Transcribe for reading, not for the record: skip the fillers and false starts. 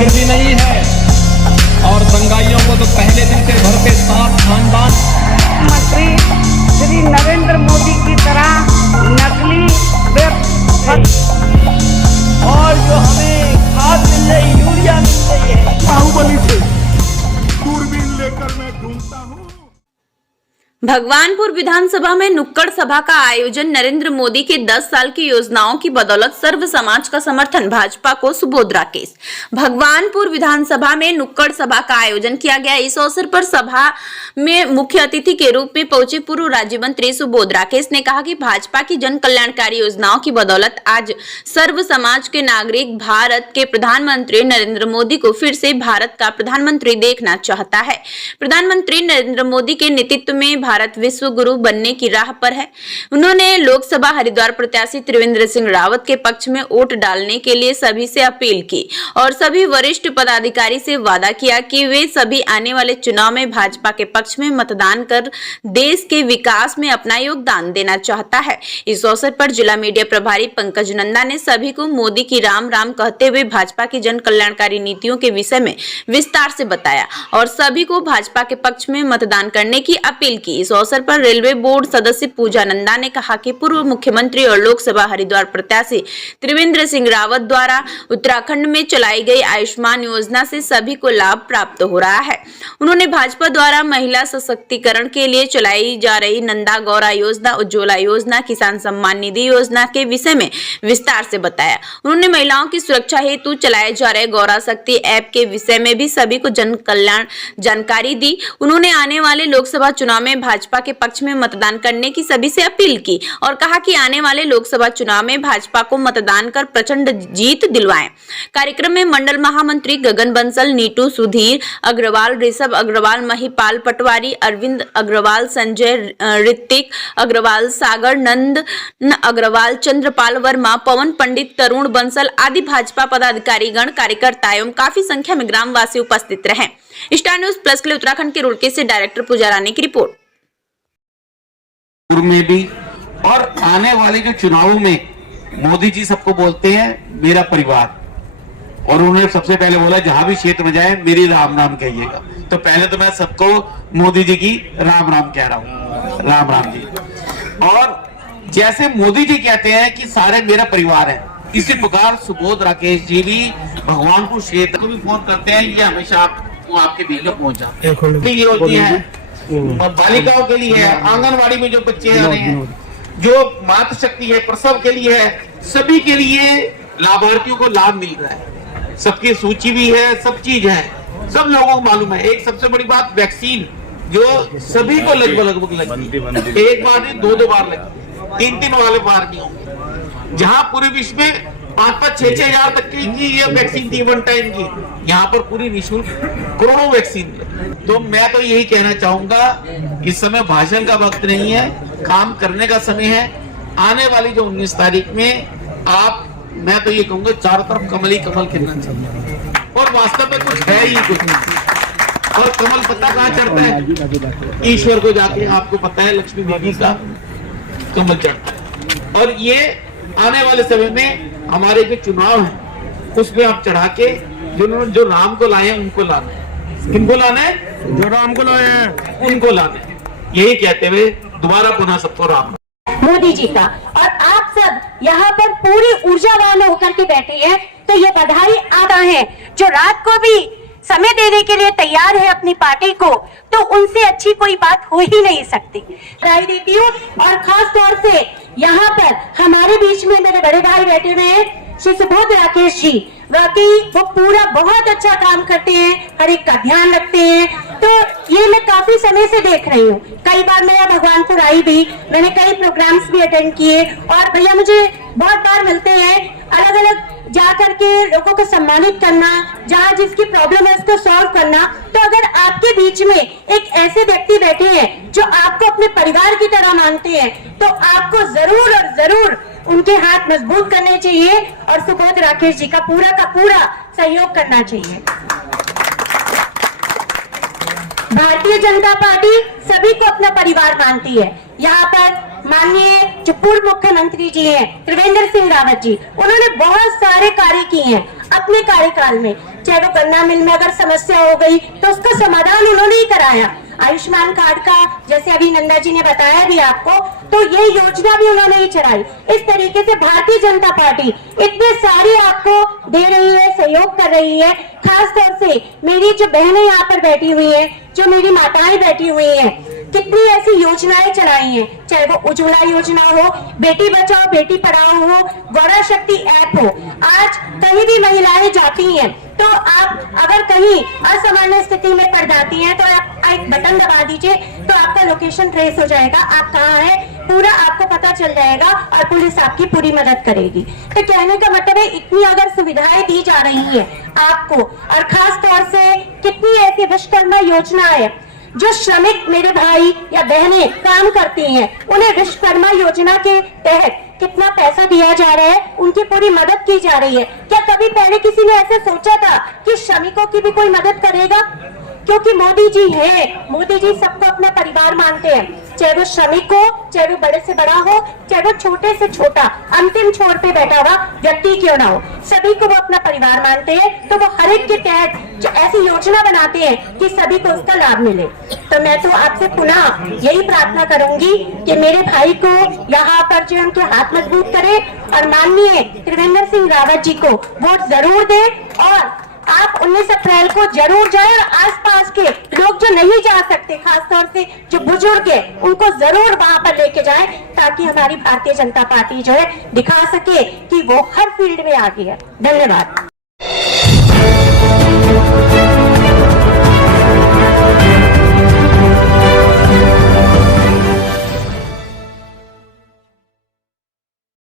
गुंडागर्दी नहीं है और दंगाइयों को तो पहले दिन से घर के साथ खानदान। मंत्री श्री नरेंद्र मोदी की तरह नकली और जो हमें खाद मिल रही, यूरिया मिल रही है, बाहुबली से दूरबीन लेकर मैं घूमता हूँ। भगवानपुर विधानसभा में नुक्कड़ सभा का आयोजन। नरेंद्र मोदी के 10 साल की योजनाओं की बदौलत सर्व समाज का समर्थन, भाजपा को सुबोध राकेश। भगवानपुर विधानसभा में नुक्कड़ सभा का आयोजन किया गया। इस अवसर पर सभा में मुख्य अतिथि के रूप में पहुंचे पूर्व राज्य मंत्री सुबोध राकेश ने कहा कि भाजपा की जन कल्याणकारी योजनाओं की बदौलत आज सर्व समाज के नागरिक भारत के प्रधानमंत्री नरेंद्र मोदी को फिर से भारत का प्रधानमंत्री देखना चाहता है। प्रधानमंत्री नरेंद्र मोदी के नेतृत्व में भारत विश्व गुरु बनने की राह पर है। उन्होंने लोकसभा हरिद्वार प्रत्याशी त्रिवेंद्र सिंह रावत के पक्ष में वोट डालने के लिए सभी से अपील की और सभी वरिष्ठ पदाधिकारी से वादा किया कि वे सभी आने वाले चुनाव में भाजपा के पक्ष में मतदान कर देश के विकास में अपना योगदान देना चाहता है। इस अवसर पर जिला मीडिया प्रभारी पंकज नंदा ने सभी को मोदी की राम राम कहते हुए भाजपा की जन कल्याणकारी नीतियों के विषय में विस्तार से बताया और सभी को भाजपा के पक्ष में मतदान करने की अपील की। इस अवसर पर रेलवे बोर्ड सदस्य पूजा नंदा ने कहा कि पूर्व मुख्यमंत्री और लोकसभा हरिद्वार प्रत्याशी त्रिवेंद्र सिंह रावत द्वारा उत्तराखंड में चलाई गई आयुष्मान योजना से सभी को लाभ प्राप्त हो रहा है। उन्होंने भाजपा द्वारा महिला सशक्तिकरण के लिए चलाई जा रही नंदा गौरा योजना, उज्ज्वला योजना, किसान सम्मान निधि योजना के विषय में विस्तार से बताया। उन्होंने महिलाओं की सुरक्षा हेतु चलाए जा रहे गौरा शक्ति ऐप के विषय में भी सभी को जन कल्याण जानकारी दी। उन्होंने आने वाले लोकसभा चुनाव में भाजपा के पक्ष में मतदान करने की सभी से अपील की और कहा कि आने वाले लोकसभा चुनाव में भाजपा को मतदान कर प्रचंड जीत दिलवाएं। कार्यक्रम में मंडल महामंत्री गगन बंसल, नीटू, सुधीर अग्रवाल, ऋषभ अग्रवाल, महिपाल पटवारी, अरविंद अग्रवाल, संजय, ऋतिक अग्रवाल, सागर, नंद अग्रवाल, चंद्रपाल वर्मा, पवन पंडित, तरुण बंसल आदि भाजपा पदाधिकारी गण, कार्यकर्ता एवं काफी संख्या में ग्रामवासी उपस्थित रहे। स्टार न्यूज प्लस के लिए उत्तराखंड के रुड़की से डायरेक्टर पूजा रानी की रिपोर्ट। में भी और आने वाले जो चुनावों में मोदी जी सबको बोलते हैं मेरा परिवार, और उन्होंने सबसे पहले बोला जहां भी क्षेत्र में जाए मेरी राम राम कहिएगा। तो पहले तो मैं सबको मोदी जी की राम राम कह रहा हूं, राम राम जी। और जैसे मोदी जी कहते हैं कि सारे मेरा परिवार है, इसी प्रकार सुबोध राकेश जी भी भगवानपुर क्षेत्र को भी फोन करते हैं। ये हमेशा आपके बीच में पहुंच जाते हैं। ये होती है बालिकाओं के लिए है, आंगनवाड़ी में जो बच्चे आ रहे हैं, जो मातृ शक्ति है, प्रसव के लिए है, सभी के लिए लाभार्थियों को लाभ मिल रहा है। सबकी सूची भी है, सब चीज है, सब लोगों को मालूम है। एक सबसे बड़ी बात वैक्सीन जो सभी को लगभग लगी, एक बार नहीं, दो बार लगी, 3 वाले बार नहीं होंगे। जहां पूरे विश्व में 5-5, 6-6 हजार तक की ये वैक्सीन थी वन टाइम की, यहाँ पर पूरी निःशुल्क करोड़ों वैक्सीन। तो मैं तो यही कहना चाहूंगा, इस समय भाषण का वक्त नहीं है, काम करने का समय है। आने वाली जो 19 तारीख में मैं तो ये कहूंगा चारों तरफ कमल ही कमल खिलना चाहिए, और वास्तव में कुछ है ही कुछ नहीं। और कमल पता कहाँ चढ़ता है? ईश्वर को जाके, आपको पता है लक्ष्मी देवी का कमल चढ़ता है। और ये आने वाले समय में हमारे जो चुनाव है उसमें आप चढ़ा के जो राम को लाए उनको लाना है। किनको लाना है? जो राम को लाए हैं उनको लाना है। यही कहते हुए दोबारा पुनः सबको राम मोदी जी का। और आप सब यहाँ पर पूरी ऊर्जावान होकर के बैठे हैं, तो ये बधाई आता है। जो रात को भी समय देने के लिए तैयार है अपनी पार्टी को, तो उनसे अच्छी कोई बात हो ही नहीं सकती। राय देती हूँ, और खास तौर से यहाँ पर हमारे बीच में मेरे बड़े भाई बैठे हुए हैं श्री सुबोध राकेश जी। वाकई वो पूरा बहुत अच्छा काम करते हैं, हर एक का ध्यान रखते हैं। तो ये मैं काफी समय से देख रही हूँ। कई बार मैं भगवानपुर आई भी, मैंने कई प्रोग्राम्स भी अटेंड किए, और भैया मुझे बहुत बार मिलते हैं। अलग अलग जा करके लोगों को सम्मानित करना, जहाँ जिसकी प्रॉब्लम है उसको सॉल्व करना। तो अगर आपके बीच में एक ऐसे व्यक्ति बैठे हैं जो आपको अपने परिवार की तरह मानते हैं, तो आपको जरूर और जरूर उनके हाथ मजबूत करने चाहिए और सुबोध राकेश जी का पूरा सहयोग करना चाहिए। भारतीय जनता पार्टी सभी को अपना परिवार मानती है। यहाँ पर माननीय जो पूर्व मुख्यमंत्री जी हैं त्रिवेंद्र सिंह रावत जी, उन्होंने बहुत सारे कार्य किए हैं अपने कार्यकाल में। चाहे वो गन्ना मिल में अगर समस्या हो गई तो उसका समाधान उन्होंने ही कराया। आयुष्मान कार्ड का जैसे अभी नंदा जी ने बताया भी आपको, तो ये योजना भी उन्होंने ही चलाई। इस तरीके से भारतीय जनता पार्टी इतने सारी आपको दे रही है, सहयोग कर रही है। खास तौर से मेरी जो बहनें यहाँ पर बैठी हुई हैं, जो मेरी माताएं बैठी हुई हैं, कितनी ऐसी योजनाएं चलाई हैं, चाहे वो उज्ज्वला योजना हो, बेटी बचाओ बेटी पढ़ाओ हो, गौरा शक्ति ऐप हो। आज कहीं भी महिलाएं जाती हैं तो आप अगर कहीं असामान्य स्थिति में पड़ जाती हैं तो आप एक बटन दबा दीजिए तो आपका लोकेशन ट्रेस हो जाएगा, आप कहाँ हैं पूरा आपको पता चल जाएगा और पुलिस आपकी पूरी मदद करेगी। तो कहने का मतलब है इतनी अगर सुविधाएं दी जा रही है आपको, और खास तौर से कितनी ऐसी विश्वकर्मा योजना है जो श्रमिक मेरे भाई या बहनें काम करती हैं, उन्हें विश्वकर्मा योजना के तहत कितना पैसा दिया जा रहा है, उनकी पूरी मदद की जा रही है। क्या कभी पहले किसी ने ऐसे सोचा था कि श्रमिकों की भी कोई मदद करेगा? क्योंकि मोदी जी है, मोदी जी सबको अपना परिवार मानते हैं, चाहे वो श्रमिक हो, चाहे वो बड़े से बड़ा हो, चाहे वो छोटे से छोटा अंतिम छोर पे बैठा हुआ व्यक्ति क्यों ना हो, सभी को वो अपना परिवार मानते हैं। तो वो हर एक के तहत जो ऐसी योजना बनाते हैं कि सभी को उसका लाभ मिले। तो मैं तो आपसे पुनः यही प्रार्थना करूंगी कि मेरे भाई को यहाँ पर जो उनके हाथ मजबूत करे और माननीय त्रिवेंद्र सिंह रावत जी को वोट जरूर दे, और आप 19 अप्रैल को जरूर जाएं और आसपास के लोग जो नहीं जा सकते, खासतौर से जो बुजुर्ग है, उनको जरूर वहां पर लेके जाएं ताकि हमारी भारतीय जनता पार्टी जो है दिखा सके कि वो हर फील्ड में आगे है। धन्यवाद।